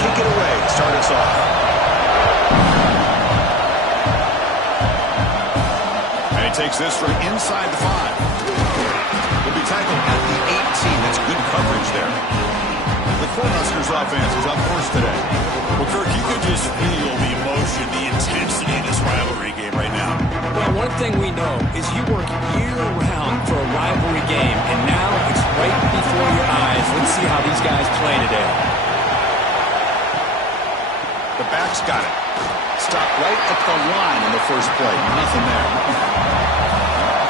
kick it away to start us off. And he takes this from inside the 5. Will be tackled at the 18. That's good coverage there. The Cornhuskers offense is up first today. Well, Kirk, you could just feel the emotion, the intensity in this rivalry game right now. Well, one thing we know is you work year-round for a rivalry game, and now it's right before your eyes. Let's see how these guys play today. The back's got it. Stopped right at the line in the first play. Nothing there.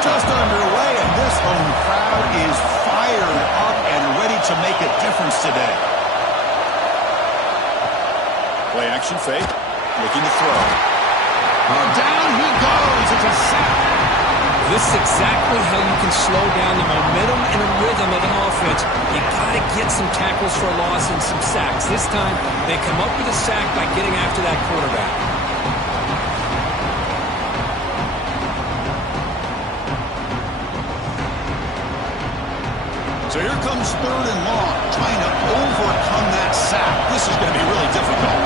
Just underway, and this home crowd is fired up and ready to make a difference today. Play action fake. Looking to throw. Down he goes. It's a sack. This is exactly how you can slow down the momentum and the rhythm of an offense. You got to get some tackles for a loss and some sacks. This time, they come up with a sack by getting after that quarterback. So here comes 3rd and long, trying to overcome that sack. This is going to be really difficult.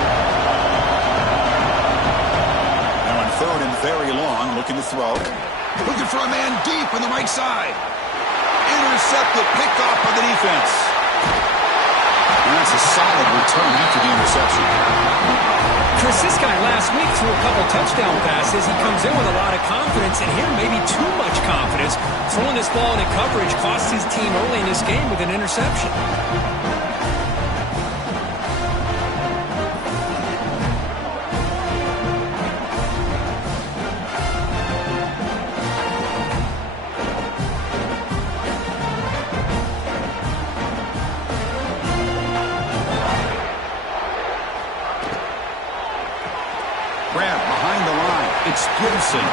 Now on 3rd and very long, looking to throw. Looking for a man deep on the right side. Intercepted, picked off by the defense. And that's a solid return after the interception. Chris, this guy last week threw a couple touchdown passes. He comes in with a lot of confidence, and here maybe too much confidence. Throwing this ball into coverage cost his team early in this game with an interception. It's Gibson.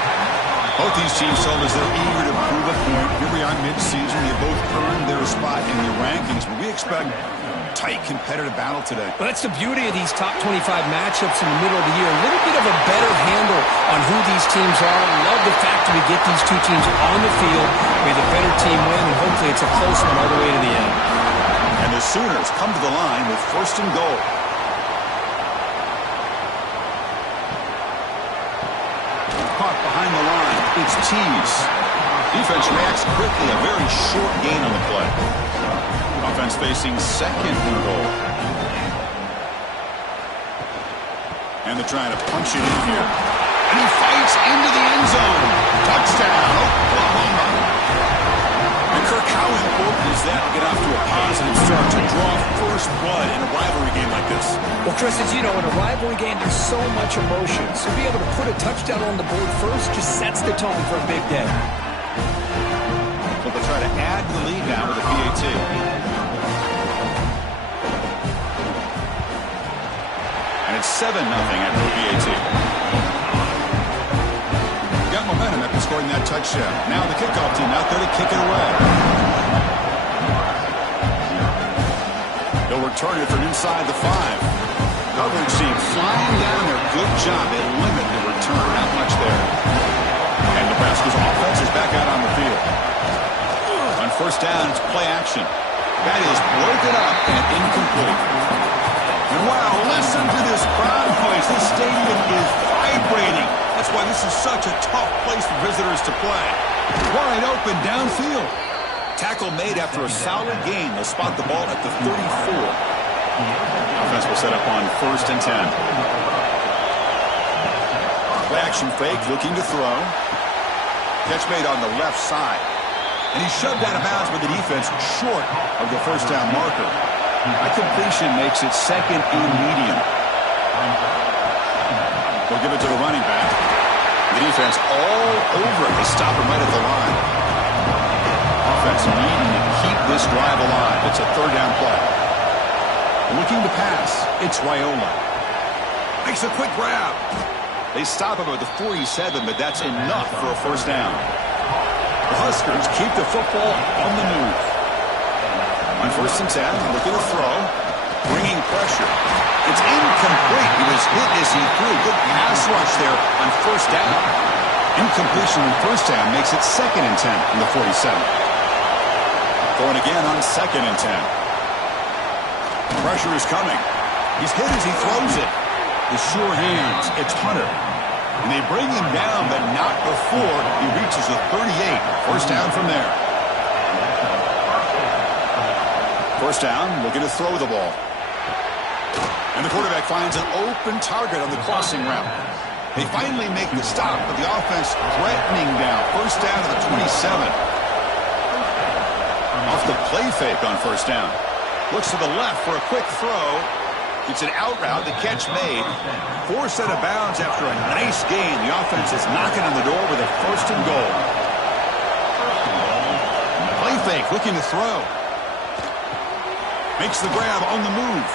Both these teams told us they're eager to prove a point. Here we are mid-season. They both earned their spot in the rankings, but we expect tight, competitive battle today. Well, that's the beauty of these top 25 matchups in the middle of the year. A little bit of a better handle on who these teams are. I love the fact that we get these two teams on the field. May the better team win, and hopefully it's a close one all the way to the end. And the Sooners come to the line with 1st and goal. Behind the line, it's Tees. Defense reacts quickly, a very short gain on the play. Offense facing 2nd and goal. And they're trying to punch it in here. And he fights into the end zone. Touchdown, Oklahoma. And Kirk, how important is that to get off to a positive start, to draw first blood in a rivalry game like this? Well, Chris, as you know, in a rivalry game, there's so much emotion. So to be able to put a touchdown on the board first just sets the tone for a big day. So they'll try to add the lead now with a PAT. And it's 7-0 after the PAT. Got momentum after scoring that touchdown. Now the kickoff team out there to kick it away. They'll return it from inside the 5. Coverage team flying down there. Good job. They limit the return. Not much there. And Nebraska's offense is back out on the field. On 1st down, it's play action. That is broken up and incomplete. And wow, listen to this crowd noise. This stadium is vibrating. That's why this is such a tough place for visitors to play. Wide open downfield. Tackle made after a solid gain. They'll spot the ball at the 34. Offense will set up on 1st and 10. Play action fake, looking to throw. Catch made on the left side. And he's shoved out of bounds by the defense short of the 1st down marker. That completion makes it 2nd and medium. They'll give it to the running back. The defense all over it. They stop him right at the line. Offense needing to keep this drive alive. It's a 3rd down play. Looking to pass. It's Raiola. Makes a quick grab. They stop him at the 47, but that's enough for a 1st down. The Huskers keep the football on the move. On 1st and 10, looking to throw. Bringing pressure. It's incomplete. He was hit as he threw. Good pass rush there on 1st down. Incompletion on 1st down makes it 2nd and 10 from the 47. Going again on 2nd and 10. Pressure is coming. He's hit as he throws it. The sure hands. It's Hunter. And they bring him down, but not before he reaches the 38. First down from there. First down, looking to throw the ball. And the quarterback finds an open target on the crossing route. They finally make the stop, but the offense threatening down. First down to the 27. Off the play fake on first down. Looks to the left for a quick throw. It's an out route. The catch made. Forced out of bounds after a nice gain. The offense is knocking on the door with a first and goal. Play fake, looking to throw. Makes the grab on the move.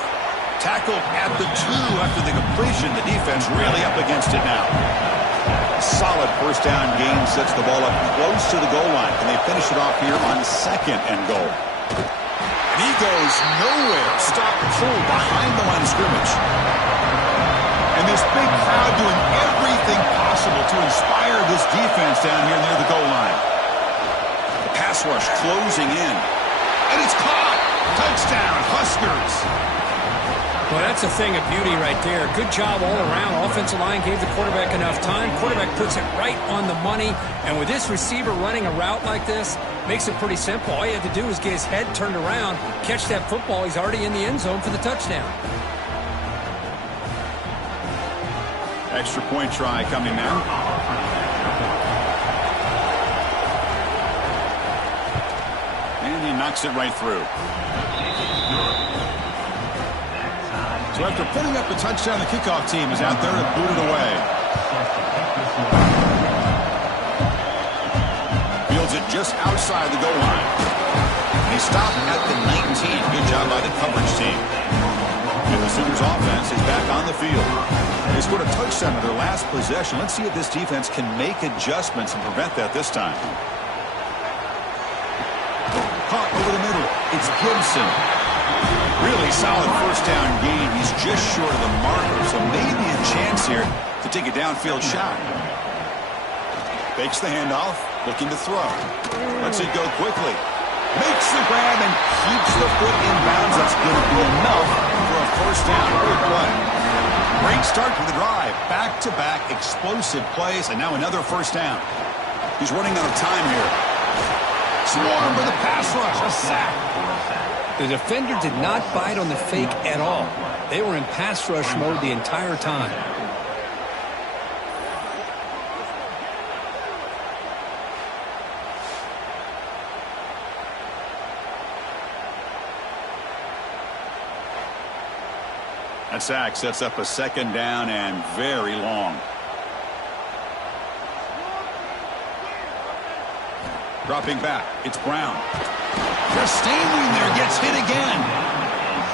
Tackled at the 2 after the completion. The defense really up against it now. Solid first down gain sets the ball up close to the goal line. Can they finish it off here on second and goal? And he goes nowhere. Stop pulled behind the line of scrimmage. And this big crowd doing everything possible to inspire this defense down here near the goal line. The pass rush closing in. And it's caught. Touchdown, Huskers. Well, that's a thing of beauty right there. Good job all around. Offensive line gave the quarterback enough time. Quarterback puts it right on the money. And with this receiver running a route like this, makes it pretty simple. All you have to do is get his head turned around, catch that football. He's already in the end zone for the touchdown. Extra point try coming now. And he knocks it right through. So after putting up the touchdown, the kickoff team is out there to boot it away. Fields it just outside the goal line. And he stopped at the 19. Good job by the coverage team. And the Sooners offense is back on the field. They scored a touchdown in their last possession. Let's see if this defense can make adjustments and prevent that this time. Caught over the middle. It's Gibson. Really solid first down gain. He's just short of the marker, so maybe a chance here to take a downfield shot. Fakes the handoff, looking to throw. Lets it go quickly. Makes the grab and keeps the foot in bounds. That's going to be enough for a first down. Great play. Great start for the drive. Back-to-back explosive plays, and now another first down. He's running out of time here. Swarm with a pass rush, a sack. The defender did not bite on the fake at all. They were in pass rush mode the entire time. That sack sets up a second down and very long. Dropping back, it's Brown. Just standing there, gets hit again.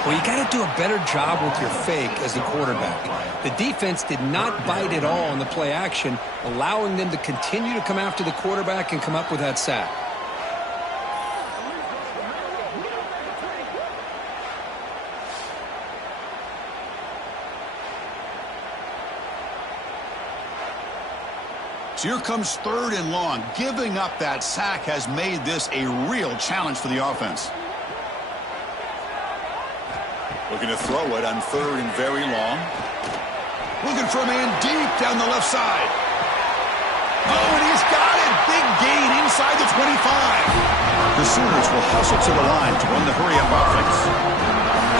Well, you got to do a better job with your fake as the quarterback. The defense did not bite at all on the play action, allowing them to continue to come after the quarterback and come up with that sack. So here comes third and long. Giving up that sack has made this a real challenge for the offense. Looking to throw it on third and very long. Looking for a man deep down the left side. Oh, and he's got it. Big gain inside the 25. The Sooners will hustle to the line to run the hurry-up offense.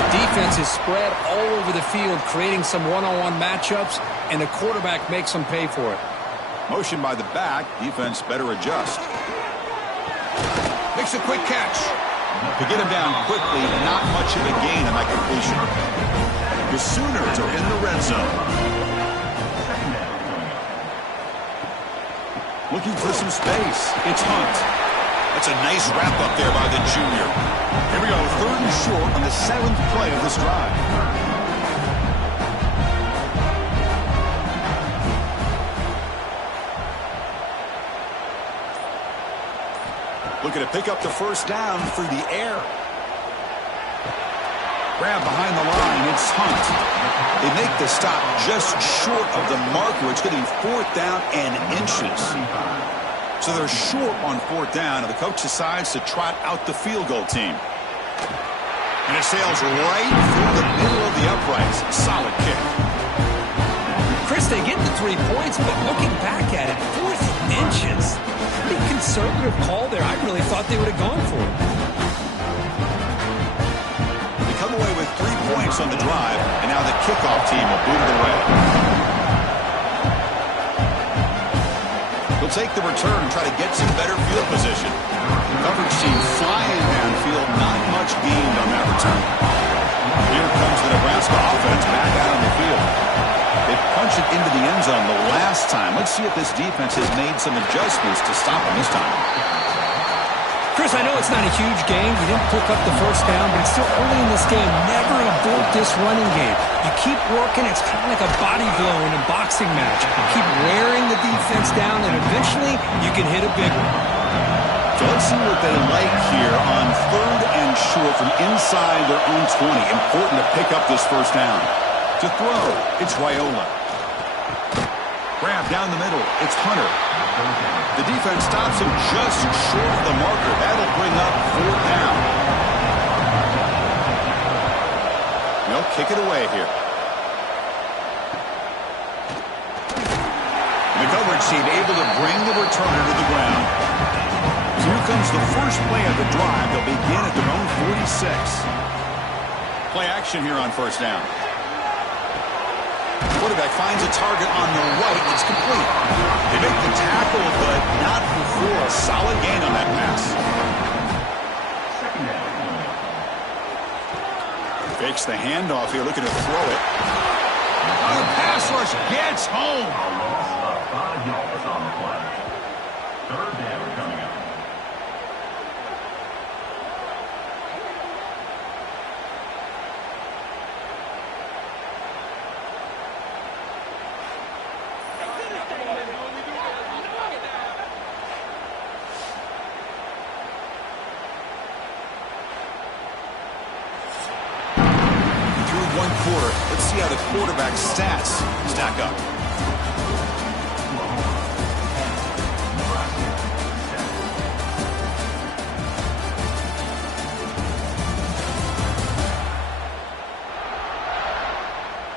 The defense is spread all over the field, creating some one-on-one matchups, and the quarterback makes them pay for it. Motion by the back. Defense better adjust. Makes a quick catch. To get him down quickly, not much of a gain on that completion. The Sooners are in the red zone. Looking for some space. It's Hunt. That's a nice wrap up there by the junior. Here we go, third and short on the 7th play of this drive. Looking to pick up the first down through the air. Grab behind the line. It's Hunt. They make the stop just short of the marker. It's going to be 4th down and inches. So they're short on 4th down, and the coach decides to trot out the field goal team. And it sails right through the middle of the uprights. Solid kick. Chris, they get the 3 points, but looking back at it, 4th inches. Pretty conservative call there. I really thought they would have gone for it. They come away with 3 points on the drive, and now the kickoff team will boot it away. They'll take the return and try to get some better field position. Coverage team flying downfield, not much gained on that return. Here comes the Nebraska offense back out on the field. They punch it into the end zone the last time. Let's see if this defense has made some adjustments to stop them this time. Chris, I know it's not a huge game. You didn't pick up the first down, but it's still early in this game. Never abort this running game. You keep working. It's kind of like a body blow in a boxing match. You keep wearing the defense down, and eventually you can hit a big one. So let's see what they like here on 3rd and short from inside their own 20. Important to pick up this first down. To throw, it's Raiola. Grab down the middle, it's Hunter. The defense stops him just short of the marker. That'll bring up 4th down. They'll kick it away here. The coverage team able to bring the returner to the ground. So here comes the first play of the drive. They'll begin at their own 46. Play action here on first down. Quarterback finds a target on the right. It's complete. They make the tackle, but not before a solid gain on that pass. Fakes the handoff here, looking to throw it. Oh, the pass rush gets home. A loss of 5 yards on the play. 3rd down coming up. Let's see how the quarterback's stats stack up.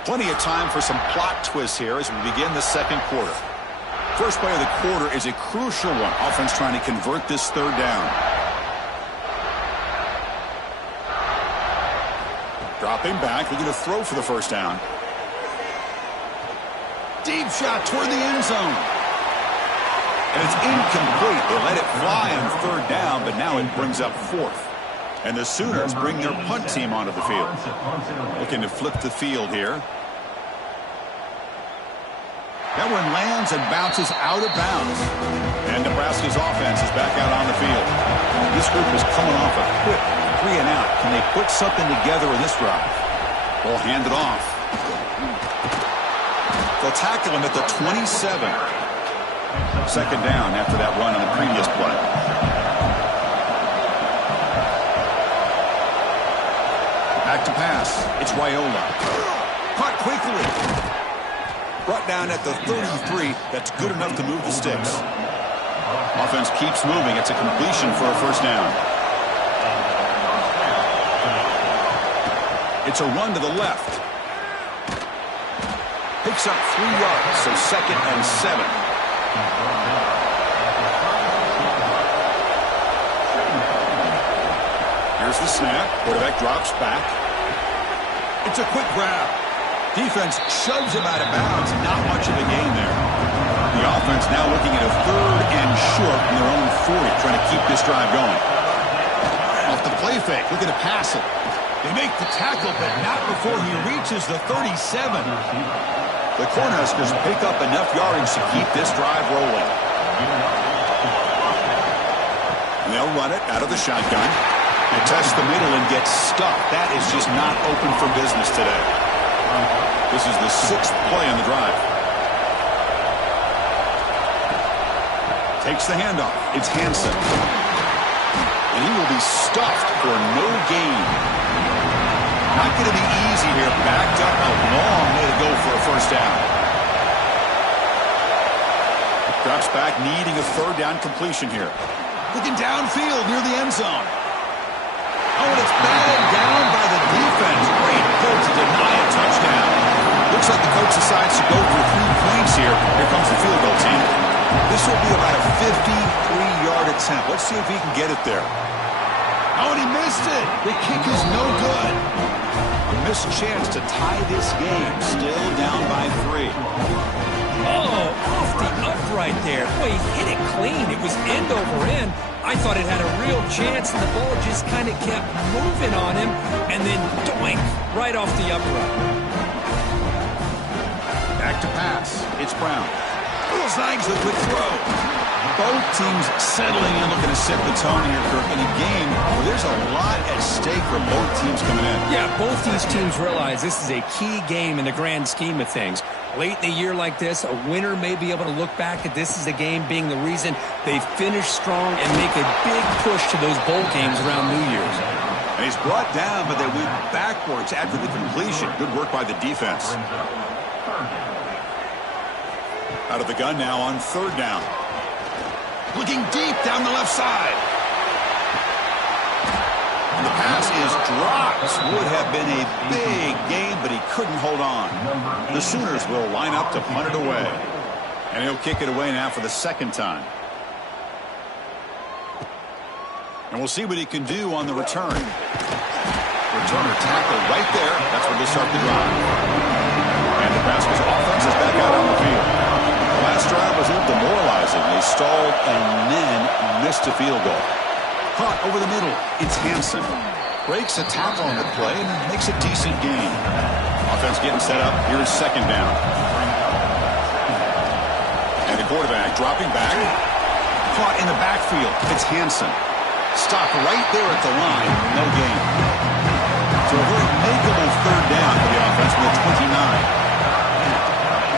Plenty of time for some plot twists here as we begin the second quarter. First play of the quarter is a crucial one. Offense trying to convert this 3rd down. Dropping back, looking to throw for the first down. Deep shot toward the end zone. And it's incomplete. They let it fly on 3rd down, but now it brings up 4th. And the Sooners bring their punt team onto the field. Looking to flip the field here. That one lands and bounces out of bounds. And Nebraska's offense is back out on the field. This group is coming off a quick 3 and out. Can they put something together in this drive? They'll hand it off. They'll tackle him at the 27. 2nd down after that run on the previous play. Back to pass. It's Raiola. Caught quickly. Brought down at the 33. That's good enough to move the sticks. Offense keeps moving. It's a completion for a first down. It's a run to the left. Picks up 3 yards, so 2nd and 7. Here's the snap. Quarterback drops back. It's a quick grab. Defense shoves him out of bounds. Not much of a gain there. The offense now looking at a 3rd and short from their own 40, trying to keep this drive going. Off the play fake, looking to pass it. They make the tackle, but not before he reaches the 37. The Cornhuskers pick up enough yardage to keep this drive rolling. And they'll run it out of the shotgun. They test the middle and get stuffed. That is just not open for business today. This is the 6th play on the drive. Takes the handoff. It's Hansen. And he will be stuffed for no gain. Not going to be easy here. Backed up a long way to go for a first down. Drops back, needing a 3rd down completion here. Looking downfield near the end zone. Oh, and it's batted down by the defense. Great pull to deny a touchdown. Looks like the coach decides to go for 3 points here. Here comes the field goal team. This will be about a 53-yard attempt. Let's see if he can get it there. Oh, and he missed it. The kick is no good. A missed chance to tie this game. Still down by 3. Oh, off the upright there. Boy, he hit it clean. It was end over end. I thought it had a real chance, and the ball just kind of kept moving on him, and then doink, right off the upright. Back to pass. It's Brown. Zags a quick throw. Both teams settling in, looking to set the tone here, Kirk, in a game where there's a lot at stake for both teams coming in. Yeah, both these teams realize this is a key game in the grand scheme of things. Late in a year like this, a winner may be able to look back at this as a game being the reason they finish strong and make a big push to those bowl games around New Year's. And he's brought down, but they went backwards after the completion. Good work by the defense. Out of the gun now on 3rd down. Looking deep down the left side. And the pass is dropped. Would have been a big game, but he couldn't hold on. The Sooners will line up to punt it away. And he'll kick it away now for the 2nd time. And we'll see what he can do on the return. Returner tackled right there. That's where they start the drive. And Nebraska's offense is back out on the field. The last drive was a little demoralizing. They stalled and then missed a field goal. Caught over the middle. It's Hansen. Breaks a tackle on the play and makes a decent gain. Offense getting set up. Here's 2nd down. And the quarterback dropping back. Caught in the backfield. It's Hansen. Stopped right there at the line. No gain. So a very makeable 3rd down for the offense from the 29.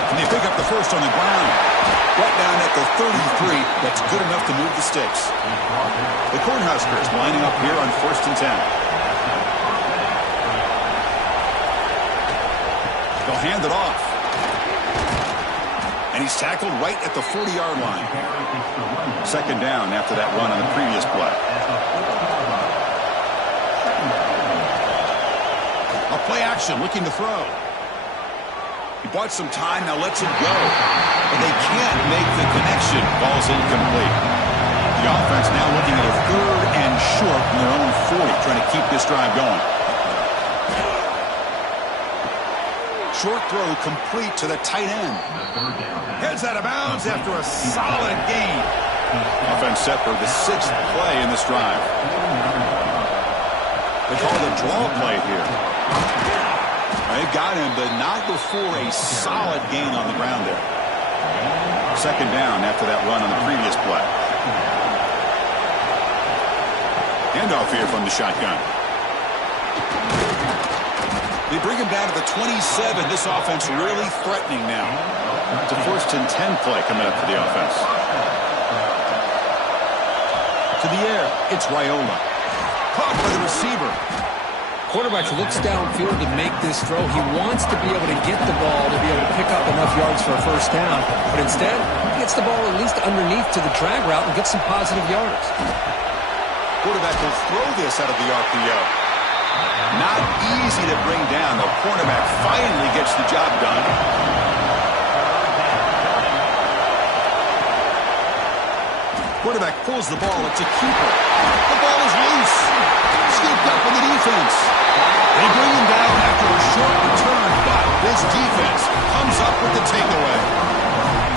And they pick up the first on the ground. Right down at the 33. That's good enough to move the sticks. The Cornhuskers lining up here on 1st and 10. They'll hand it off. And he's tackled right at the 40-yard line. 2nd down after that run on the previous play. A play action looking to throw. He bought some time, now lets it go. But they can't make the connection. Ball's incomplete. The offense now looking at a 3rd and short from their own 40, trying to keep this drive going. Short throw complete to the tight end. Heads out of bounds after a solid gain. Offense set for the 6th play in this drive. They call it a draw play here. They got him, but not before a solid gain on the ground there. 2nd down after that run on the previous play. Handoff here from the shotgun. They bring him down to the 27. This offense really threatening now. It's a 1st and 10 play coming up for the offense. To the air, it's Raiola. Caught by the receiver. Quarterback looks downfield to make this throw. He wants to be able to get the ball to be able to pick up enough yards for a 1st down. But instead, he gets the ball at least underneath to the drag route and gets some positive yards. Quarterback will throw this out of the RPO. Not easy to bring down. The cornerback finally gets the job done. Quarterback pulls the ball. It's a keeper. The ball is loose. Scooped up on the defense. They bring him down after a short return, but this defense comes up with the takeaway.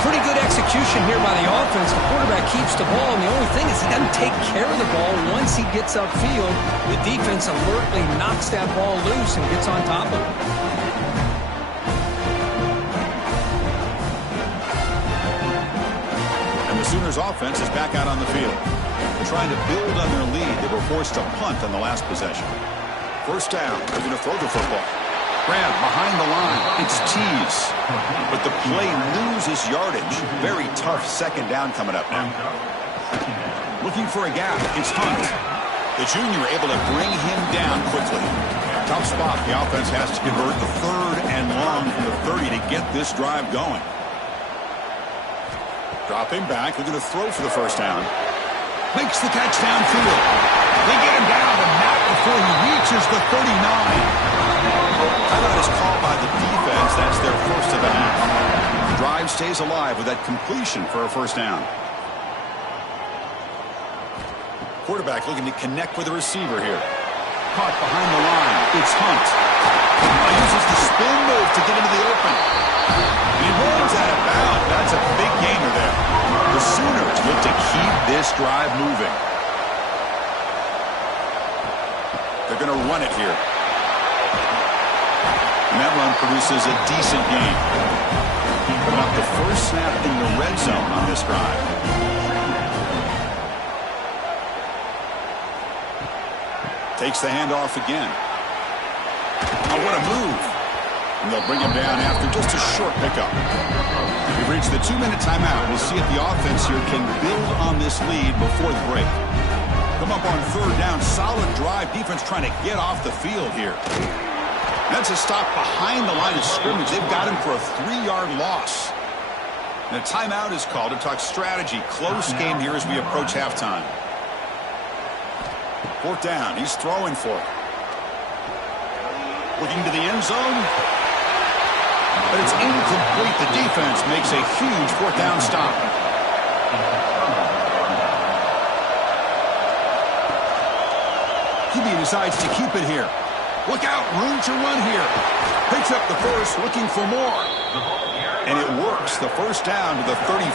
Pretty good execution here by the offense. The quarterback keeps the ball, and the only thing is he doesn't take care of the ball once he gets upfield. The defense alertly knocks that ball loose and gets on top of it. And the Sooners offense is back out on the field. They're trying to build on their lead. They were forced to punt on the last possession. 1st down. They're going to throw the football. Grab behind the line. It's Tees. But the play loses yardage. Very tough 2nd down coming up now. Looking for a gap. It's Hunt. The junior able to bring him down quickly. Tough spot. The offense has to convert the 3rd and long from the 30 to get this drive going. Dropping back. They're going to throw for the 1st down. Makes the catch downfield. They get him down, but not before he reaches the 39. Timeout is called by the defense. That's their first of the half. The drive stays alive with that completion for a first down. Quarterback looking to connect with the receiver here. Caught behind the line. It's Hunt. He uses the spin move to get into the open. He rolls out of bounds. That's a big gainer there. The Sooners look to keep this drive moving. They're going to run it here. And that run produces a decent gain. Putting up the first snap in the red zone on this drive. Takes the handoff again. Oh, what a move. And they'll bring him down after just a short pickup. We've reached the 2-minute timeout. We'll see if the offense here can build on this lead before the break. Come up on third down. Solid drive. Defense trying to get off the field here. That's a stop behind the line of scrimmage. They've got him for a 3-yard loss. And a timeout is called to talk strategy. Close game here as we approach halftime. Fourth down. He's throwing for it. Looking to the end zone. But it's incomplete. The defense makes a huge fourth down stop. QB decides to keep it here. Look out. Room to run here. Picks up the first, looking for more. And it works. The first down to the 35.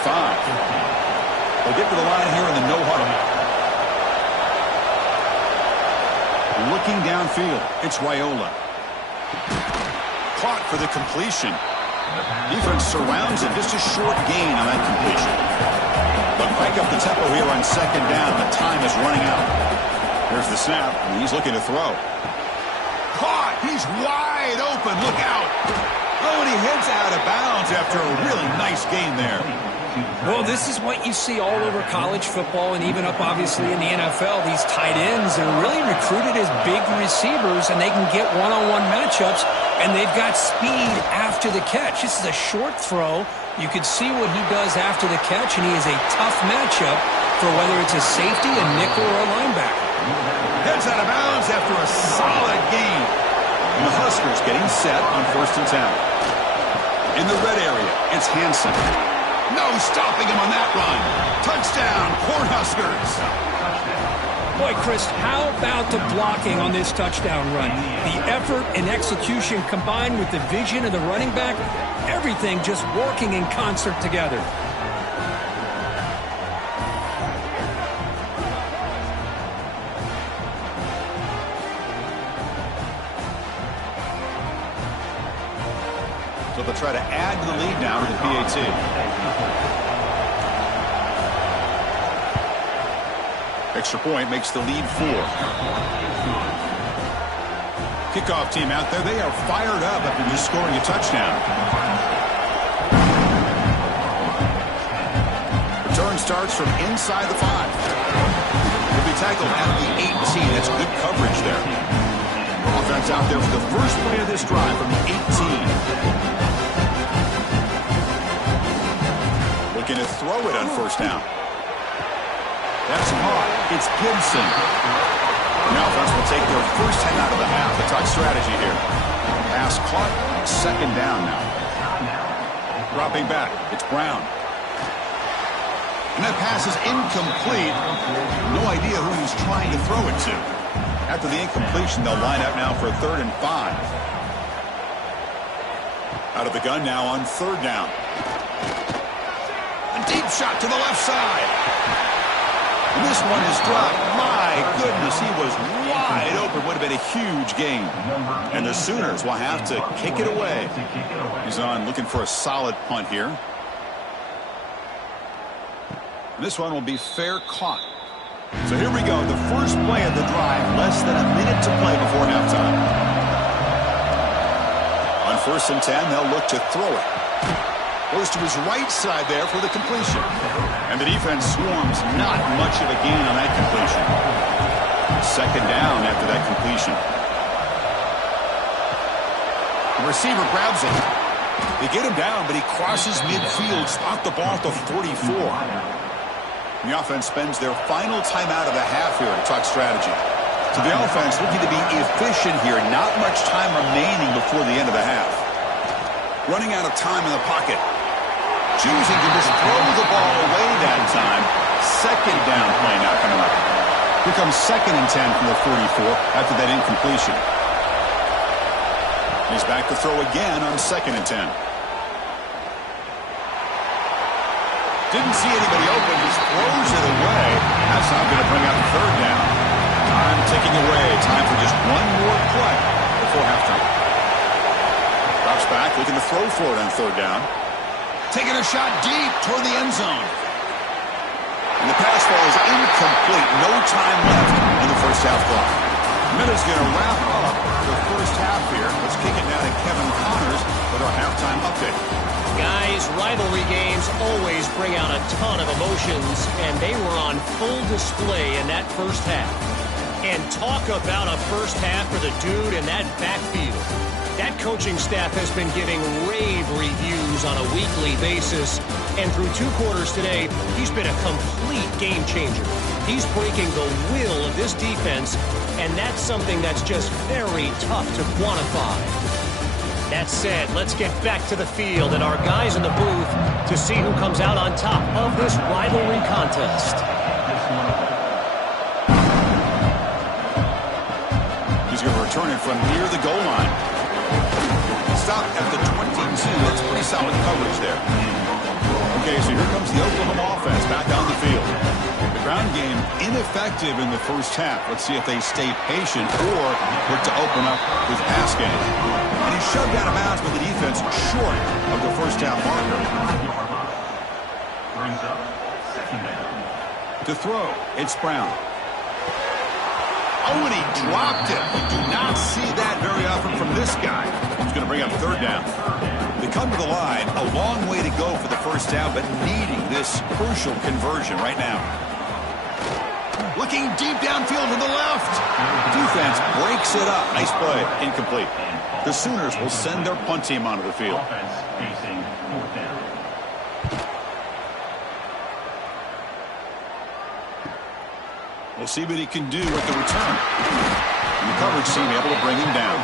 They'll get to the line here in the no huddle. Looking downfield, it's Raiola. Caught for the completion. Defense surrounds him. Just a short gain on that completion. But back up the tempo here on second down. The time is running out. Here's the snap, and he's looking to throw. Caught! He's wide open. Look out! Oh, and he heads out of bounds after a really nice gain there. Well, this is what you see all over college football and even up, obviously, in the NFL. These tight ends are really recruited as big receivers, and they can get one-on-one matchups, and they've got speed after the catch. This is a short throw. You can see what he does after the catch, and he is a tough matchup for whether it's a safety, a nickel, or a linebacker. Heads out of bounds after a solid gain. And the Huskers getting set on 1st and 10. In the red area, it's Hansen. No stopping him on that run. Touchdown, Cornhuskers. Boy, Chris, how about the blocking on this touchdown run? The effort and execution combined with the vision of the running back, everything just working in concert together. So they'll try to add to the lead now with the PAT. Extra point makes the lead 4. Kickoff team out there. They are fired up after just scoring a touchdown. Return starts from inside the 5. He'll be tackled at the 18. That's good coverage there. Offense out there for the first play of this drive from the 18. Looking to throw it on first down. That's caught. It's Gibson. The offense will take their first head out of the half to talk strategy here. Pass caught. Second down now. Dropping back. It's Brown. And that pass is incomplete. No idea who he's trying to throw it to. After the incompletion, they'll line up now for 3rd and 5. Out of the gun now on 3rd down. A deep shot to the left side. And this one is dropped. My goodness, he was wide open. Would have been a huge gain. And the Sooners will have to kick it away. He's on looking for a solid punt here. And this one will be fair caught. So here we go, the first play of the drive, less than a minute to play before halftime. On 1st and 10, they'll look to throw it. Goes to his right side there for the completion. And the defense swarms, not much of a gain on that completion. Second down after that completion. The receiver grabs it. They get him down, but he crosses midfield, stopped the ball at the 44. And the offense spends their final timeout of the half here to talk strategy. So the offense looking to be efficient here. Not much time remaining before the end of the half. Running out of time in the pocket. Choosing to just throw the ball away that time. Second down play now coming up. Here comes 2nd and 10 from the 44 after that incompletion. He's back to throw again on 2nd and 10. Didn't see anybody open, just throws it away. That's not going to bring out the 3rd down. Time ticking away. Time for just one more play before halftime. Drops back, looking to throw for it on 3rd down. Taking a shot deep toward the end zone. And the pass ball is incomplete. No time left on the first half clock. Miller's going to wrap up the first half here. Let's kick it now to Kevin Connors with our halftime update. Guys, rivalry games always bring out a ton of emotions, and they were on full display in that first half. And talk about a first half for the dude in that backfield. That coaching staff has been giving rave reviews on a weekly basis, and through 2 quarters today, he's been a complete game changer. He's breaking the will of this defense, and that's something that's just very tough to quantify. That said, let's get back to the field and our guys in the booth to see who comes out on top of this rivalry contest. He's going to return it from near the goal line. Stop at the 22. That's pretty solid coverage there. Okay, so here comes the Oklahoma offense back on the field. The ground game ineffective in the first half. Let's see if they stay patient or look to open up with pass game. And he's shoved out of bounds with the defense short of the first half marker. Brings up 2nd down. To throw, it's Brown. Oh, and he dropped it. You do not see that very often from this guy. He's going to bring up 3rd down. They come to the line, a long way to go for the first down, but needing this crucial conversion right now. Looking deep downfield to the left. Defense breaks it up. Nice play. Incomplete. The Sooners will send their punt team onto the field. Offense facing 4th down. We'll see what he can do with the return. And the coverage team able to bring him down.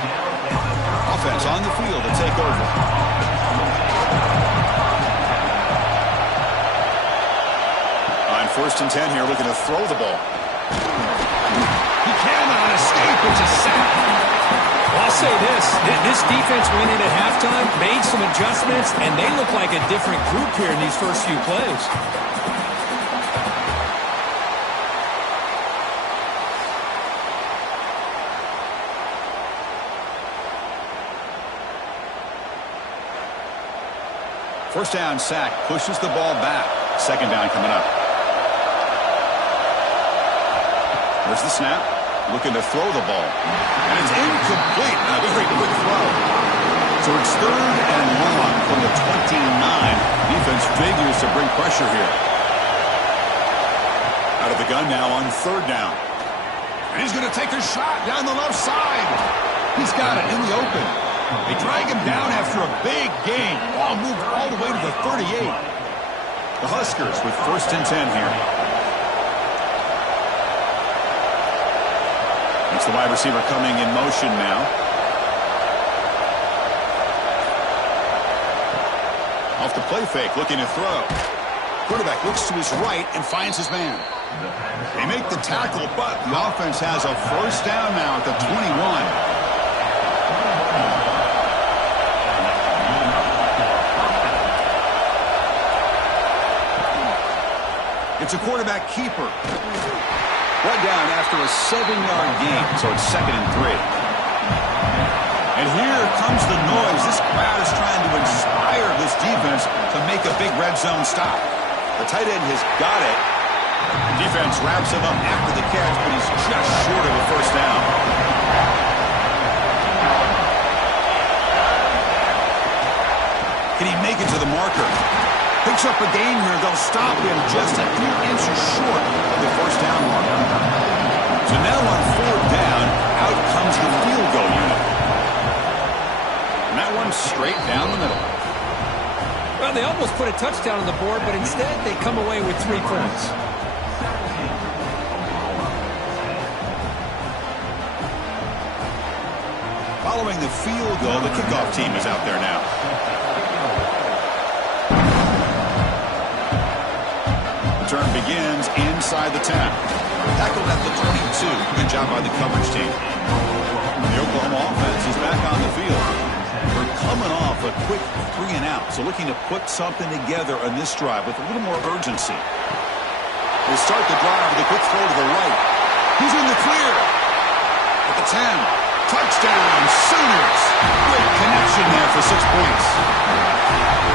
Offense on the field to take over. On 1st and 10 here, looking to throw the ball. He cannot escape. It's a sack. I'll say this. This defense went in at halftime, made some adjustments, and they look like a different group here in these first few plays. First down sack, pushes the ball back. 2nd down coming up. There's the snap. Looking to throw the ball. And it's incomplete. A very quick throw. So it's 3rd and long from the 29. Defense figures to bring pressure here. Out of the gun now on 3rd down. And he's going to take a shot down the left side. He's got it in the open. They drag him down after a big gain. Ball moved all the way to the 38. The Huskers with 1st and 10 here. It's the wide receiver coming in motion now. Off the play fake, looking to throw. Quarterback looks to his right and finds his man. They make the tackle, but the offense has a 1st down now at the 21. It's a quarterback keeper. Brought down after a 7-yard gain, so it's 2nd and 3. And here comes the noise. This crowd is trying to inspire this defense to make a big red zone stop. The tight end has got it. The defense wraps him up after the catch, but he's just short of a 1st down. Can he make it to the marker? Picks up a gain here. They'll stop him just a few inches short of the 1st down marker. So now on 4th down, out comes the field goal unit. And that one's straight down the middle. Well, they almost put a touchdown on the board, but instead they come away with 3 points. Following the field goal, the kickoff team is out there now. Return begins inside the 10. Tackled at the 22. Good job by the coverage team. The Oklahoma offense is back on the field. We're coming off a quick 3-and-out, so looking to put something together on this drive with a little more urgency. They start the drive with a quick throw to the right. He's in the clear. At the 10. Touchdown, Sooners. Great connection there for 6 points.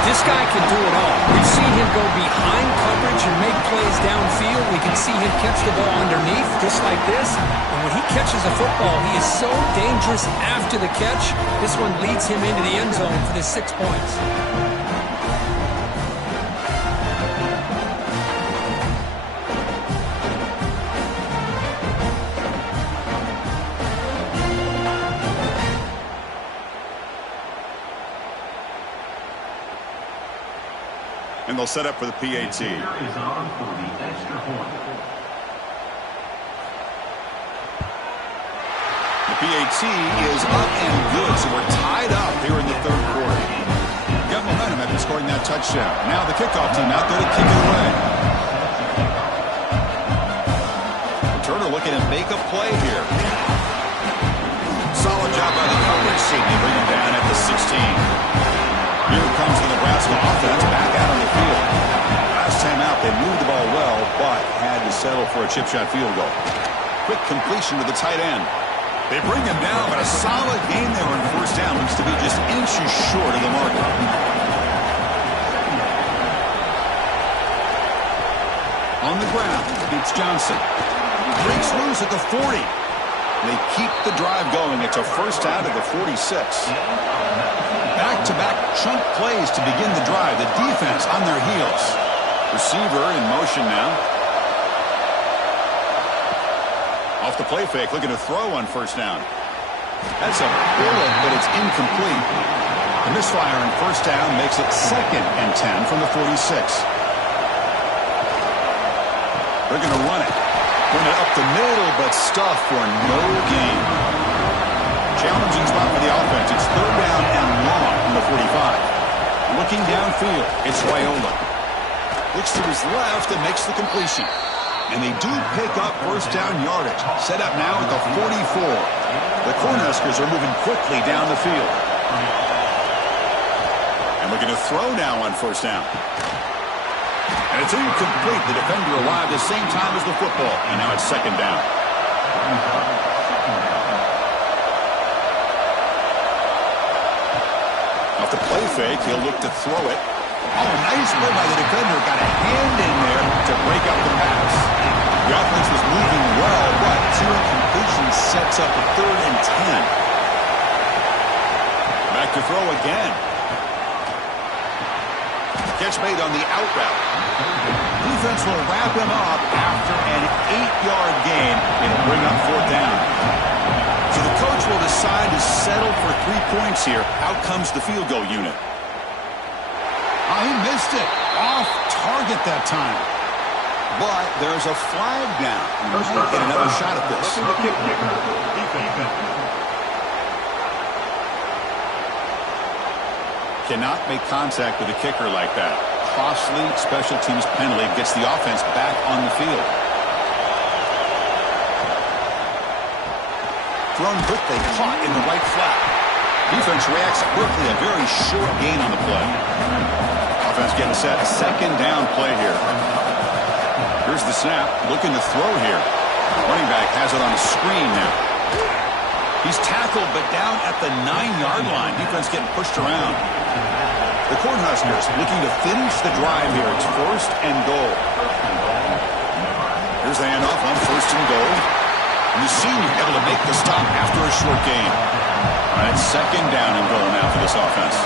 This guy can do it all. We've seen him go behind coverage and make plays downfield. We can see him catch the ball underneath, just like this. And when he catches a football, he is so dangerous after the catch. This one leads him into the end zone for the 6 points. And they'll set up for the PAT. Is on for the extra point. The PAT is up and good, so we're tied up here in the third quarter. Got momentum after scoring that touchdown. Now the kickoff team out there to kick it away. Turner looking to make a play here. Solid job by the coverage team. They bring him down at the 16. Here comes the Nebraska offense back out on the field. Last time out, they moved the ball well, but had to settle for a chip shot field goal. Quick completion to the tight end. They bring him down, but a solid game there on first down. Looks to be just inches short of the marker. On the ground, beats Johnson. Breaks loose at the 40. They keep the drive going. It's a first out of the 46. Back-to-back chunk plays to begin the drive. The defense on their heels. Receiver in motion now. Off the play fake, looking to throw on first down. That's a bullet, but it's incomplete. The misfire on first down makes it 2nd and 10 from the 46. They're going to run it. Run it up the middle, but stuff for no gain. Challenging spot for the offense. It's 3rd down and long from the 45. Looking downfield, it's Raiola. Looks to his left and makes the completion. And they do pick up first down yardage. Set up now at the 44. The Cornhuskers are moving quickly down the field. And looking to throw now on first down. And it's incomplete. The defender arrived at the same time as the football. And now it's 2nd down. Off the play fake, he'll look to throw it. Oh, nice play by the defender. Got a hand in there to break up the pass. The offense was moving well, but 2 incompletions sets up a 3rd and 10. Back to throw again. Catch made on the out route. Defense will wrap him up after an 8-yard gain. It'll bring up 4th down. So the coach will decide to settle for 3 points here. Out comes the field goal unit. Oh, he missed it. Off target that time. But there's a flag down. He might get another shot at this. Cannot make contact with a kicker like that. Costly special teams penalty gets the offense back on the field. Thrown quickly, caught in the right flat. Defense reacts quickly, a very short gain on the play. Offense getting set, 2nd down play here. Here's the snap, looking to throw here. Running back has it on the screen now. He's tackled, but down at the 9-yard line. Defense getting pushed around. The Cornhuskers looking to finish the drive here. It's 1st and goal. Here's the handoff on 1st and goal. And the senior able to make the stop after a short gain. All right, 2nd down and goal now for this offense.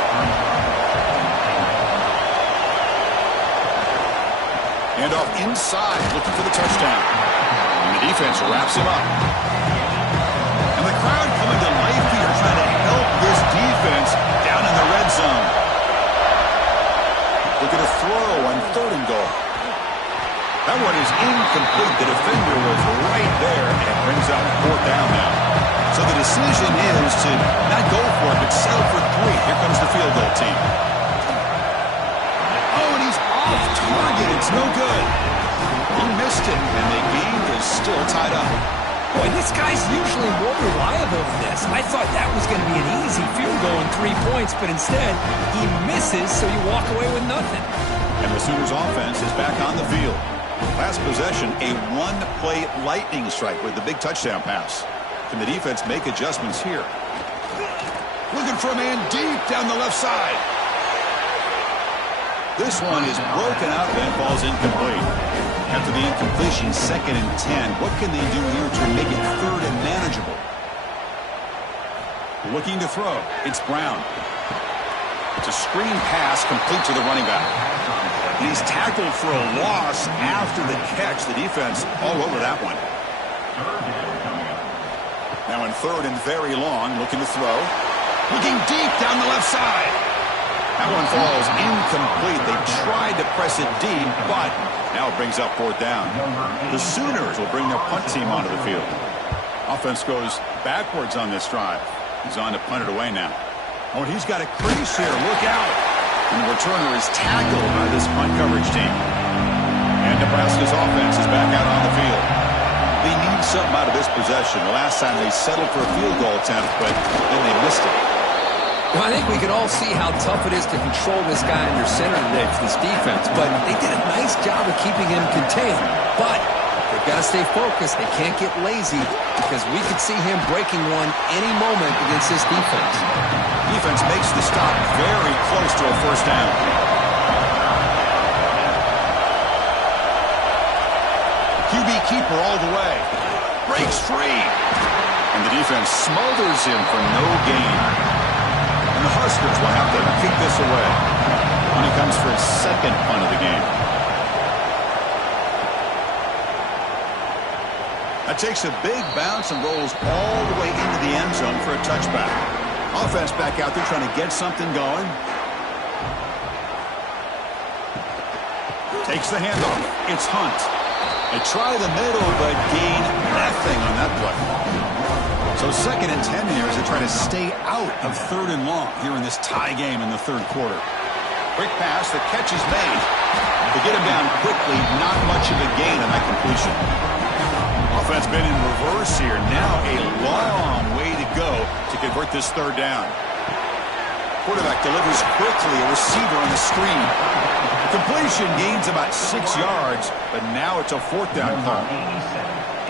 Handoff inside, looking for the touchdown. And the defense wraps him up. And the crowd coming to life here, trying to help this defense down in the red zone. Looking to throw on 3rd and goal. That one is incomplete. The defender was right there, and it brings up 4th down now. So the decision is to not go for it, but settle for 3. Here comes the field goal team. Oh, and he's off target. It's no good. He missed it, and the game is still tied up. Boy, this guy's usually more reliable than this. I thought that was going to be an easy field goal and 3 points, but instead, he misses, so you walk away with nothing. And the Sooners offense is back on the field. Last possession, a one-play lightning strike with the big touchdown pass. Can the defense make adjustments here? Looking for a man deep down the left side. This one is broken out and falls incomplete. After the incompletion, 2nd and 10. What can they do here to make it 3rd and manageable? Looking to throw. It's Brown. It's a screen pass complete to the running back. He's tackled for a loss after the catch. The defense all over that one. Now in 3rd and very long, looking to throw. Looking deep down the left side. That one falls incomplete. They tried to press it deep, but now it brings up 4th down. The Sooners will bring their punt team onto the field. Offense goes backwards on this drive. He's on to punt it away now. Oh, and he's got a crease here. Look out. And the returner is tackled by this punt coverage team. And Nebraska's offense is back out on the field. They need something out of this possession. The last time they settled for a field goal attempt, but then they missed it. Well, I think we can all see how tough it is to control this guy under center today for this defense, but they did a nice job of keeping him contained. But they've got to stay focused. They can't get lazy because we could see him breaking one any moment against this defense. Defense makes the stop very close to a 1st down. QB keeper all the way. Breaks free. And the defense smothers him for no gain. And the Huskers will have to kick this away when he comes for his 2nd punt of the game. That takes a big bounce and rolls all the way into the end zone for a touchback. Offense back out there trying to get something going. Takes the handoff. It's Hunt. They try the middle, but gain nothing on that play. So 2nd and 10 here as they try to stay out of 3rd and long here in this tie game in the 3rd quarter. Quick pass. The catch is made. To get him down quickly, not much of a gain on that completion. Offense been in reverse here. Now a long way to go to convert this 3rd down. Quarterback delivers quickly. A receiver on the screen. Completion gains about 6 yards, but now it's a 4th down call.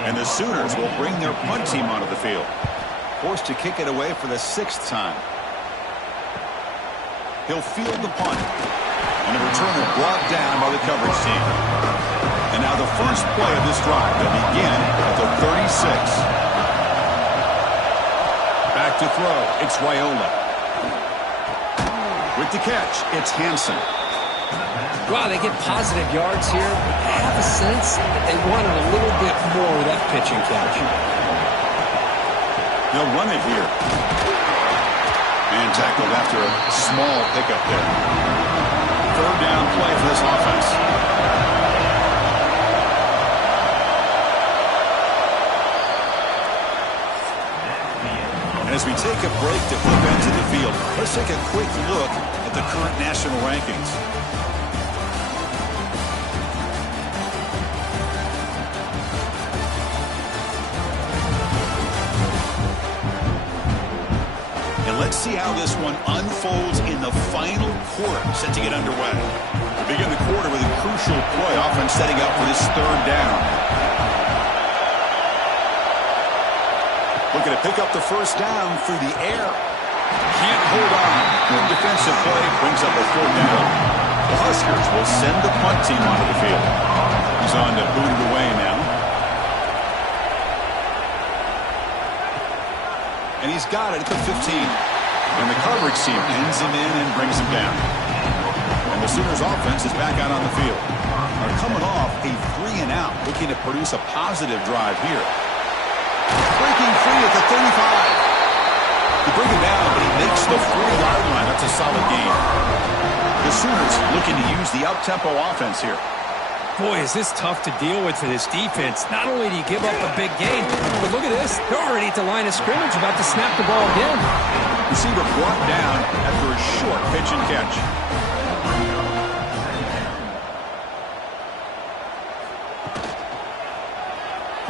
And the Sooners will bring their punt team onto the field. Forced to kick it away for the 6th time. He'll field the punt. And the returner brought down by the coverage team. And now the first play of this drive will begin at the 36. Back to throw. It's Raiola. With the catch, it's Hansen. Wow, they get positive yards here, but I have a sense that they wanted a little bit more of that pitch and catch. They'll run it here. And tackled after a small pickup there. 3rd down play for this offense. And as we take a break to flip into the field, let's take a quick look at the current national rankings. Let's see how this one unfolds in the final quarter, set to get underway. We begin the quarter with a crucial play, offense setting up for this 3rd down. Looking to pick up the 1st down through the air. Can't hold on. Good defensive play brings up a 4th down. The Huskers will send the punt team onto the field. He's on to boot it away now. And he's got it at the 15. And the coverage team pins him in and brings him down. And the Sooners offense is back out on the field. They're coming off a 3 and out, looking to produce a positive drive here. Breaking free at the 35. They bring him down, but he makes the 40-yard line. That's a solid gain. The Sooners looking to use the up-tempo offense here. Boy, is this tough to deal with for this defense. Not only do you give up a big gain, but look at this. They're already at the line of scrimmage about to snap the ball again. Receiver brought down after a short pitch and catch.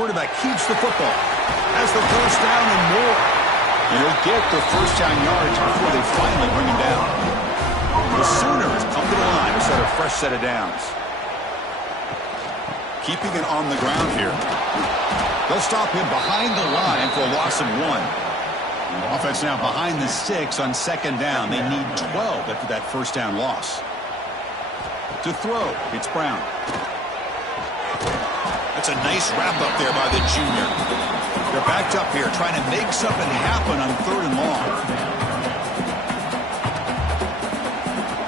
Quarterback keeps the football. Has the first down and more. And he'll get the first down yards before they finally bring him down. The Sooners come to the line to set a fresh set of downs. Keeping it on the ground here. They'll stop him behind the line for a loss of 1. Offense now behind the 6 on second down. They need 12 after that first down loss. To throw, it's Brown. That's a nice wrap up there by the junior. They're backed up here trying to make something happen on 3rd and long.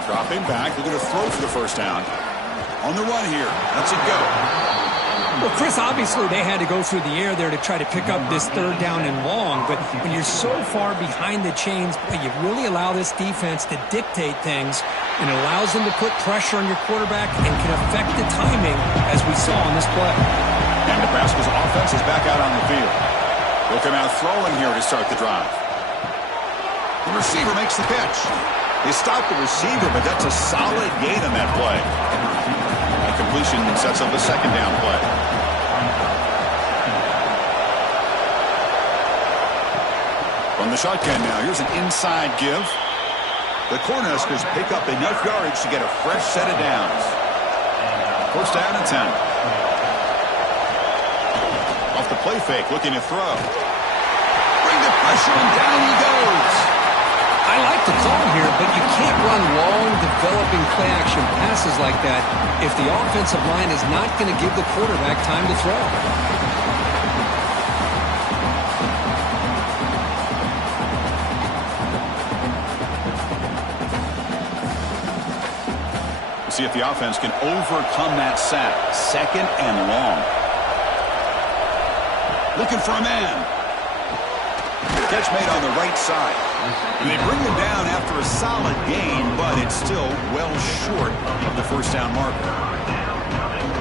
Dropping back, they're going to throw for the first down. On the run here, let's it go. Well, Chris, obviously they had to go through the air there to try to pick up this 3rd down and long, but when you're so far behind the chains, you really allow this defense to dictate things, and it allows them to put pressure on your quarterback and can affect the timing, as we saw on this play. And Nebraska's offense is back out on the field. They'll come out throwing here to start the drive. The receiver makes the catch. They stop the receiver, but that's a solid gain on that play. A completion sets up a second down play. From the shotgun now, here's an inside give. The Cornhuskers pick up enough yardage to get a fresh set of downs. First down and 10. Off the play fake, looking to throw. Bring the pressure, and down he goes. I like the call here, but you can't run long, developing play-action passes like that if the offensive line is not going to give the quarterback time to throw. See if the offense can overcome that sack. Second and long. Looking for a man. Catch made on the right side. And they bring him down after a solid gain, but it's still well short of the first down marker.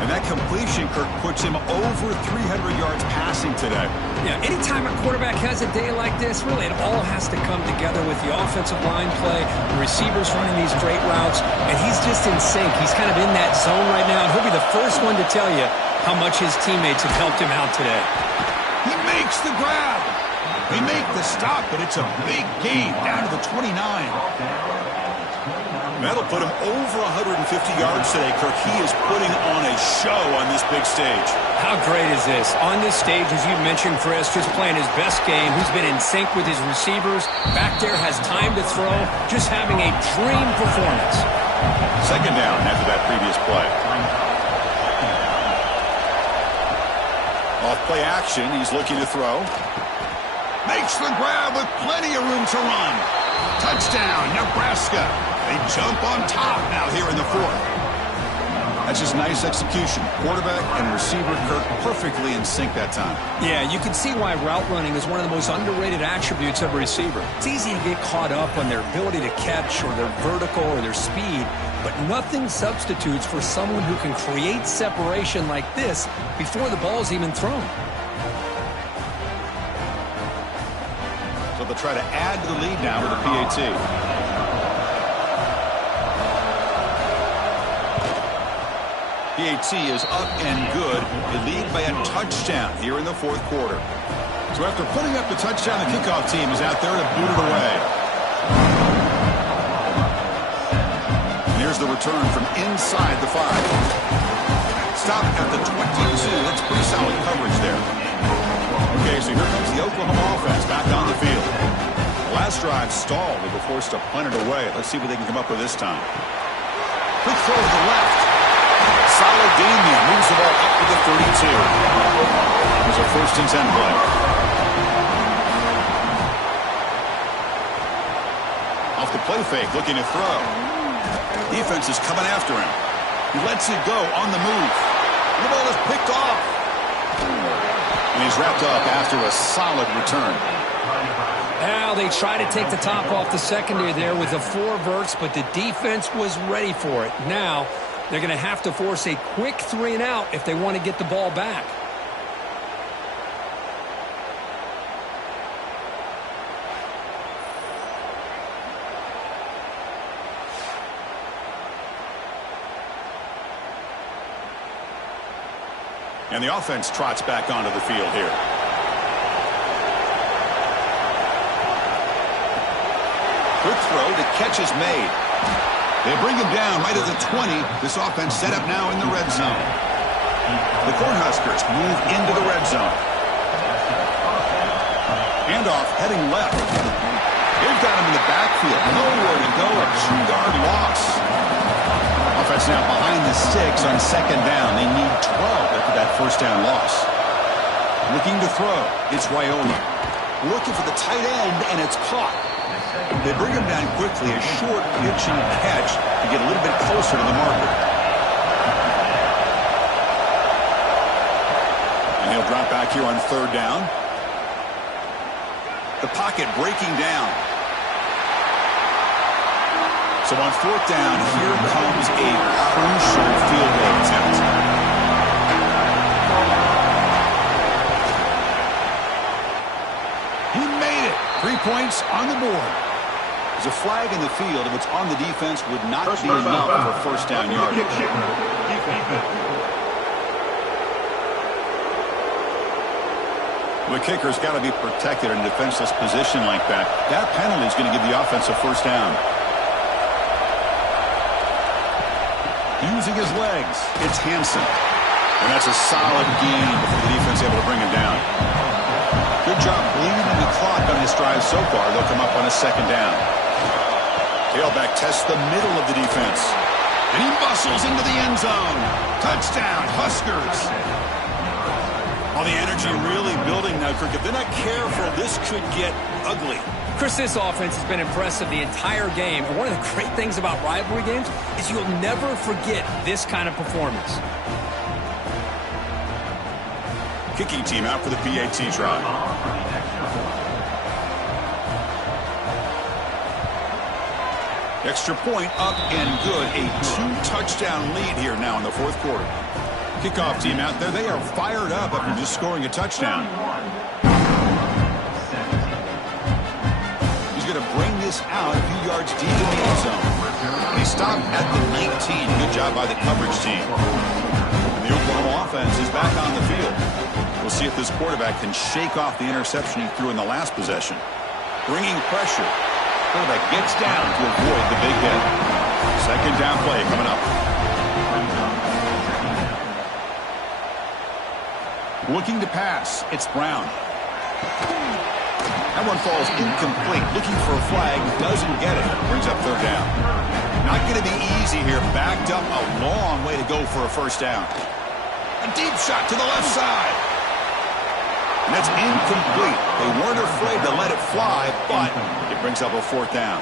And that completion, Kirk, puts him over 300 yards passing today. Yeah, anytime a quarterback has a day like this, really it all has to come together with the offensive line play, the receivers running these great routes, and he's just in sync. He's kind of in that zone right now, and he'll be the first one to tell you how much his teammates have helped him out today. He makes the grab. They make the stop, but it's a big gain down to the 29. That'll put him over 150 yards today, Kirk. He is putting on a show on this big stage. How great is this? On this stage, as you mentioned, Chris, just playing his best game. He's been in sync with his receivers. Back there, has time to throw. Just having a dream performance. Second down after that previous play. Off play action, he's looking to throw. Makes the grab with plenty of room to run. Touchdown, Nebraska. They jump on top now here in the 4th. That's just nice execution. Quarterback and receiver, Kirk, perfectly in sync that time. Yeah, you can see why route running is one of the most underrated attributes of a receiver. It's easy to get caught up on their ability to catch or their vertical or their speed, but nothing substitutes for someone who can create separation like this before the ball's even thrown. So they'll try to add to the lead now with a PAT. PAT is up and good. They lead by a touchdown here in the 4th quarter. So after putting up the touchdown, the kickoff team is out there to boot it away. And here's the return from inside the 5. Stop at the 22. That's pretty solid coverage there. Okay, so here comes the Oklahoma offense back on the field. The last drive stalled. They were forced to punt it away. Let's see what they can come up with this time. Quick throw to the left. Solid gain there. Moves the ball up to the 32. There's a 1st and 10 play. Off the play fake, looking to throw. Defense is coming after him. He lets it go on the move. The ball is picked off. And he's wrapped up after a solid return. Now they try to take the top off the secondary there with the 4 verts, but the defense was ready for it. Now They're going to have to force a quick 3-and-out if they want to get the ball back. And the offense trots back onto the field here. Quick throw, the catch is made. They bring him down right at the 20. This offense set up now in the red zone. The Cornhuskers move into the red zone. Handoff heading left. They've got him in the backfield. Nowhere to go. A 2-yard loss. Offense now behind the 6 on second down. They need 12 after that first down loss. Looking to throw. It's Raiola. Looking for the tight end, and it's caught. They bring him down quickly. A short pitch and catch to get a little bit closer to the marker. And he'll drop back here on third down. The pocket breaking down. So on fourth down, here comes a crucial field goal attempt. He made it. 3 points on the board. There's a flag in the field. If it's on the defense, would not be enough for first down yardage. The kicker's got to be protected in a defenseless position like that. That penalty is going to give the offense a first down. Using his legs, it's Hansen. And that's a solid gain before the defense able to bring him down. Good job bleeding the clock on this drive so far. They'll come up on a second down. Tailback tests the middle of the defense. And he bustles into the end zone. Touchdown, Huskers. All the energy really building now, Kirk. If they're not careful, this could get ugly. Chris, this offense has been impressive the entire game. And one of the great things about rivalry games is you'll never forget this kind of performance. Kicking team out for the PAT try. Extra point up and good. A 2-touchdown lead here now in the fourth quarter. Kickoff team out there. They are fired up after just scoring a touchdown. He's going to bring this out a few yards deep in the end zone. He stopped at the 19. Good job by the coverage team. And the Oklahoma offense is back on the field. We'll see if this quarterback can shake off the interception he threw in the last possession. Bringing pressure. Quarterback gets down to avoid the big hit. Second down play coming up. Looking to pass. It's Brown. That one falls incomplete. Looking for a flag. Doesn't get it. Brings up third down. Not going to be easy here. Backed up a long way to go for a first down. A deep shot to the left side. And that's incomplete. They weren't afraid to let it fly, but it brings up a fourth down.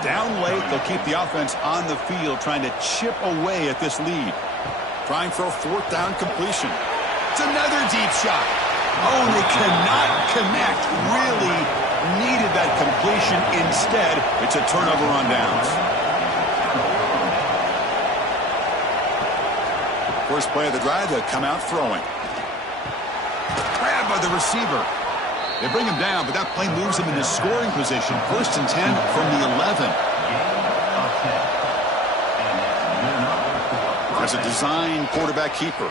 Down late, they'll keep the offense on the field trying to chip away at this lead. Trying for a fourth down completion. It's another deep shot. Oh, and they cannot connect. Really needed that completion. Instead, it's a turnover on downs. First play of the drive, they'll come out throwing. Grabbed by the receiver. They bring him down, but that play moves him into scoring position. First and 10 from the 11. As a design quarterback keeper.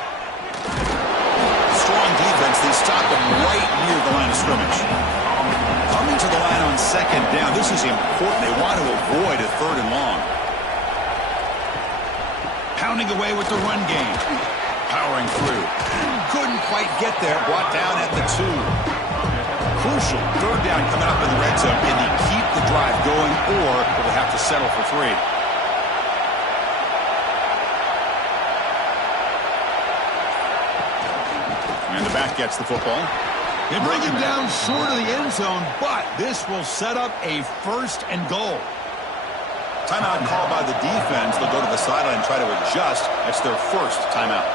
Strong defense. They stop him right near the line of scrimmage. Coming to the line on second down. This is important. They want to avoid a third and long. Pounding away with the run game. Powering through. Couldn't quite get there. Brought down at the 2. Crucial third down coming up in the red zone. Can they keep the drive going, or will they have to settle for 3? And the back gets the football. They bring him down short of the end zone, but this will set up a first and goal. Timeout called by the defense. They'll go to the sideline and try to adjust. That's their first timeout.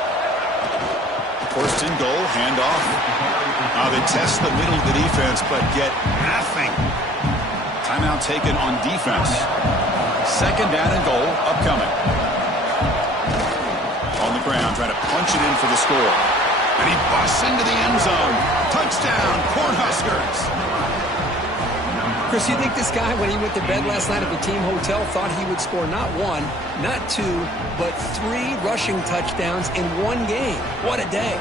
First and goal, handoff. They test the middle of the defense, but get nothing. Timeout taken on defense. Second down and goal upcoming. try to punch it in for the score. And he busts into the end zone. Touchdown, Cornhuskers. Chris, you think this guy, when he went to bed last night at the team hotel, thought he would score not one, not two, but 3 rushing touchdowns in one game? What a day.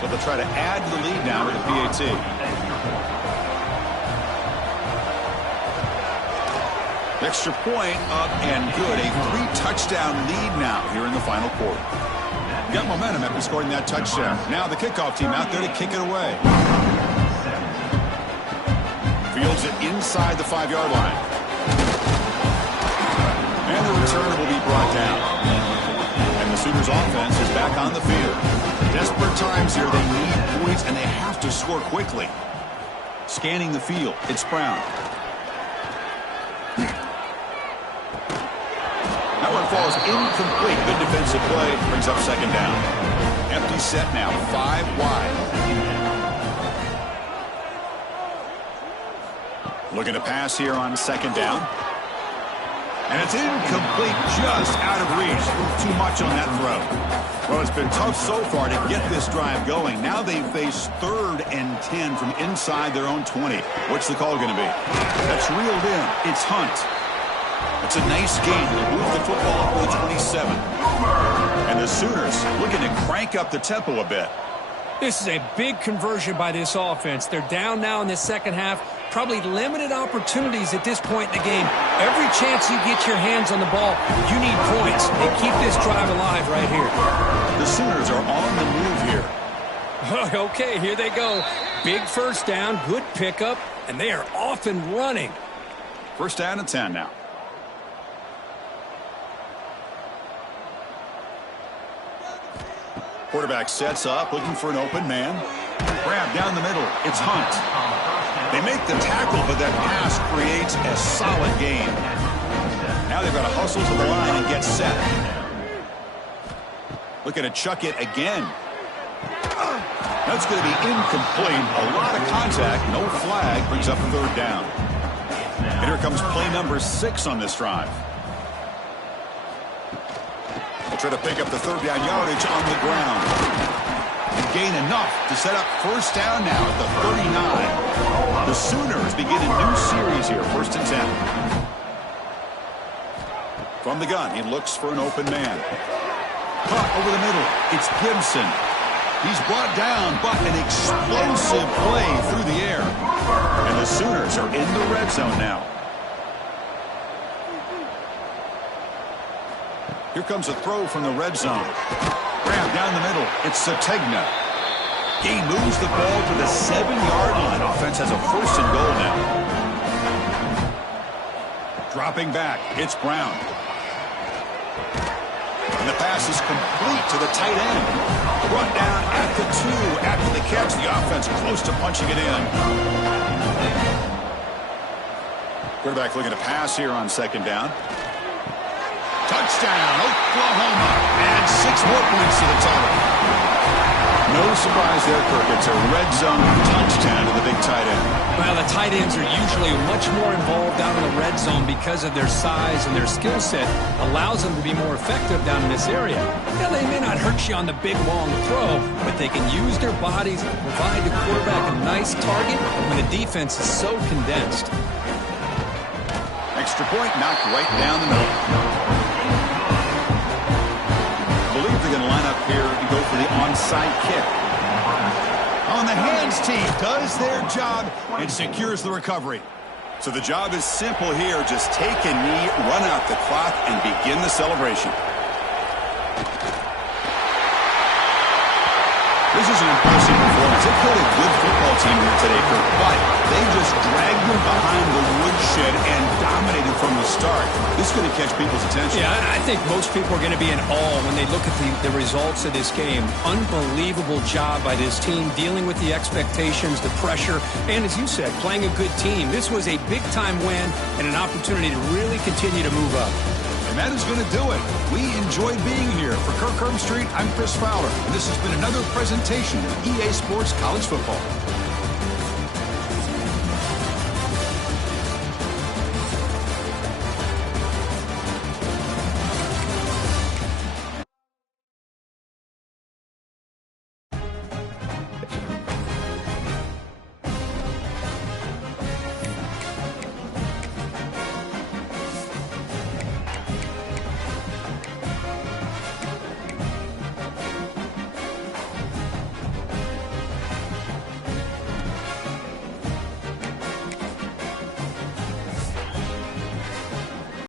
So they'll try to add to the lead now with the PAT. Extra point up and good. A 3-touchdown lead now here in the final quarter. Got momentum after scoring that touchdown. Now the kickoff team out there to kick it away. Fields it inside the 5-yard line. And the return will be brought down. And the Sooners offense is back on the field. Desperate times here. They need points and they have to score quickly. Scanning the field. It's Brown. That one falls incomplete. Good defensive play. Brings up second down. Empty set now. 5 wide. Looking to pass here on second down. And it's incomplete, just out of reach. Too much on that throw. Well, it's been tough so far to get this drive going. Now they face 3rd and 10 from inside their own 20. What's the call going to be? That's reeled in. It's Hunt. It's a nice gain. He'll move the football up to the 27. And the Sooners looking to crank up the tempo a bit. This is a big conversion by this offense. They're down now in the second half. Probably limited opportunities at this point in the game. Every chance you get your hands on the ball, you need points. They keep this drive alive right here. The Sooners are on the move here. Okay, here they go. Big first down, good pickup, and they are off and running. First down and 10 now. Quarterback sets up, looking for an open man. Grab down the middle. It's Hunt. They make the tackle, but that pass creates a solid gain. Now they've got to hustle to the line and get set. Looking to chuck it again. That's going to be incomplete. A lot of contact. No flag. Brings up 3rd down. And here comes play number 6 on this drive. They'll try to pick up the 3rd down yardage on the ground. And gain enough to set up first down now at the 39. The Sooners begin a new series here, 1st and 10. From the gun, he looks for an open man. Caught over the middle. It's Gibson. He's brought down, but an explosive play through the air. And the Sooners are in the red zone now. Here comes a throw from the red zone. Grab down the middle. It's Sategna. He moves the ball to the 7-yard line. Offense has a 1st and goal now. Dropping back. It's Brown. And the pass is complete to the tight end. Brought down at the 2 after the catch. The offense close to punching it in. Quarterback looking to pass here on second down. Touchdown, Oklahoma. And 6 more points to the total. No surprise there, Kirk. It's a red zone touchdown to the big tight end. Well, the tight ends are usually much more involved down in the red zone because of their size and their skill set. Allows them to be more effective down in this area. Now, they may not hurt you on the big, long throw, but they can use their bodies to provide the quarterback a nice target when the defense is so condensed. Extra point knocked right down the middle. I believe they're going to line up here and go for the onside kick. On the hands team does their job and secures the recovery. So the job is simple here. Just take a knee, run out the clock, and begin the celebration. This is an impressive performance. They played a good football team here today, Kirk, but they just dragged them behind the woodshed and dominated from the start. This is going to catch people's attention. Yeah, I think most people are going to be in awe when they look at the results of this game. Unbelievable job by this team, dealing with the expectations, the pressure, and as you said, playing a good team. This was a big-time win and an opportunity to really continue to move up. And that is going to do it. We enjoyed being here. For Kirk Herbstreit, I'm Chris Fowler. And this has been another presentation of EA Sports College Football.